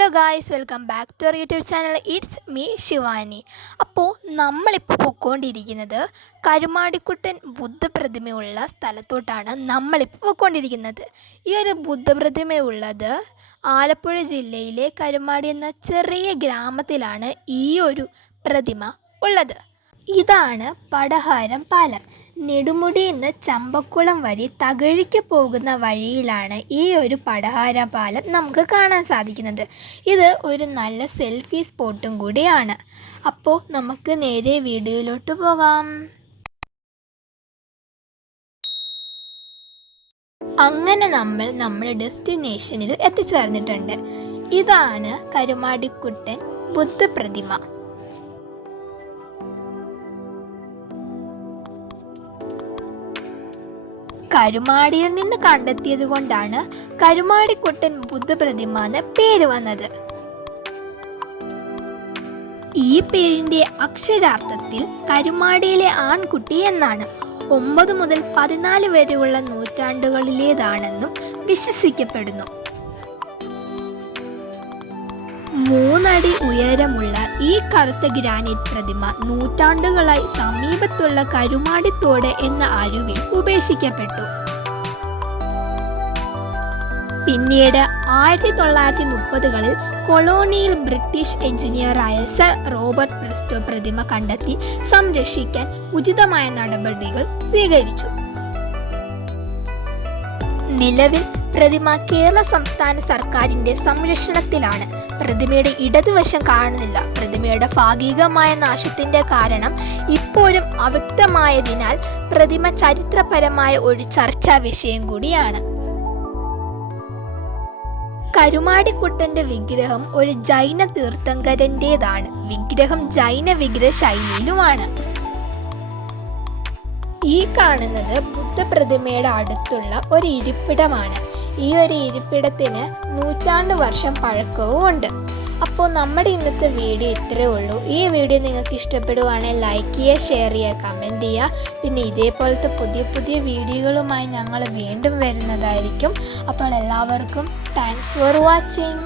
Hello guys welcome back to our YouTube channel it's me Shivani അപ്പോൾ നമ്മളിപ്പോൾ പോയിക്കൊണ്ടിരിക്കുന്നത് കരുമാടിക്കുട്ടൻ ബുദ്ധപ്രതിമയുള്ള സ്ഥലത്തോട്ടാണ് നമ്മളിപ്പോൾ പോയിക്കൊണ്ടിരിക്കുന്നത്. ഈ ഒരു ബുദ്ധപ്രതിമയുള്ളത് ആലപ്പുഴ ജില്ലയിലെ കരുമാടി എന്ന ചെറിയ ഗ്രാമത്തിലാണ് ഈ ഒരു പ്രതിമ ഉള്ളത്. ഇതാണ് പടഹാരം പാലം. നെടുമുടി നിന്ന് ചമ്പക്കുളം വഴി തകഴിക്ക് പോകുന്ന വഴിയിലാണ് ഈ ഒരു പടഹാര പാലം നമുക്ക് കാണാൻ സാധിക്കുന്നത്. ഇത് ഒരു നല്ല സെൽഫി സ്പോട്ടും കൂടിയാണ്. അപ്പോൾ നമുക്ക് നേരെ വീഡിയോയിലോട്ട് പോകാം. അങ്ങനെ നമ്മൾ നമ്മുടെ ഡെസ്റ്റിനേഷനിൽ എത്തിച്ചേർന്നിട്ടുണ്ട്. ഇതാണ് കരുമാടിക്കുട്ടൻ ബുദ്ധപ്രതിമ. കരുമാടിയിൽ നിന്ന് കണ്ടെത്തിയത് കൊണ്ടാണ് കരുമാടിക്കുട്ടൻ ബുദ്ധപ്രതിമ എന്ന പേര് വന്നത്. ഈ പേരിന്റെ അക്ഷരാർത്ഥത്തിൽ കരുമാടിയിലെ ആൺകുട്ടി എന്നാണ്. ഒമ്പത് മുതൽ പതിനാല് വരെയുള്ള നൂറ്റാണ്ടുകളിലേതാണെന്നും വിശ്വസിക്കപ്പെടുന്നു. മൂന്നടി ഉയരമുള്ള ഈ കറുത്ത ഗ്രാനൈറ്റ് പ്രതിമ നൂറ്റാണ്ടുകളായി സമീപത്തുള്ള കരുമാടിത്തോട് എന്ന അരുവിൽ ഉപേക്ഷിക്കപ്പെട്ടു. പിന്നീട് ആയിരത്തി തൊള്ളായിരത്തി മുപ്പതുകളിൽ കൊളോണിയൽ ബ്രിട്ടീഷ് എഞ്ചിനീയറായ സർ റോബർട്ട് പ്രിസ്റ്റോ പ്രതിമ കണ്ടെത്തി സംരക്ഷിക്കാൻ ഉചിതമായ നടപടികൾ സ്വീകരിച്ചു. നിലവിൽ പ്രതിമ കേരള സംസ്ഥാന സർക്കാരിന്റെ സംരക്ഷണത്തിലാണ് പ്രതിമയുടെ ഇടതുവശം കാണുന്നില്ല. പ്രതിമയുടെ ഭാഗികമായ നാശത്തിന്റെ കാരണം ഇപ്പോഴും അവ്യക്തമായതിനാൽ പ്രതിമ ചരിത്രപരമായ ഒരു ചർച്ചാ വിഷയം കൂടിയാണ്. കരുമാടിക്കുട്ടന്റെ വിഗ്രഹം ഒരു ജൈന തീർത്ഥങ്കരന്റേതാണ്. വിഗ്രഹം ജൈന വിഗ്രഹ ശൈലിയിലുമാണ് ഈ കാണുന്നത് ബുദ്ധ പ്രതിമയുടെ അടുത്തുള്ള ഒരു ഇരിപ്പിടമാണ്. ഈ ഒരു ഇരിപ്പിടത്തിന് നൂറ്റാണ്ട് വർഷം പഴക്കവും ഉണ്ട്. അപ്പോൾ നമ്മുടെ ഇന്നത്തെ വീഡിയോ ഇത്രയേ ഉള്ളൂ. ഈ വീഡിയോ നിങ്ങൾക്ക് ഇഷ്ടപ്പെടുവാണെങ്കിൽ ലൈക്ക് ചെയ്യുക ഷെയർ ചെയ്യുക കമന്റ് ചെയ്യുക. പിന്നെ ഇതേപോലത്തെ പുതിയ പുതിയ വീഡിയോകളുമായി ഞങ്ങൾ വീണ്ടും വരുന്നതായിരിക്കും. അപ്പോൾ എല്ലാവർക്കും താങ്ക്സ് ഫോർ വാച്ചിങ്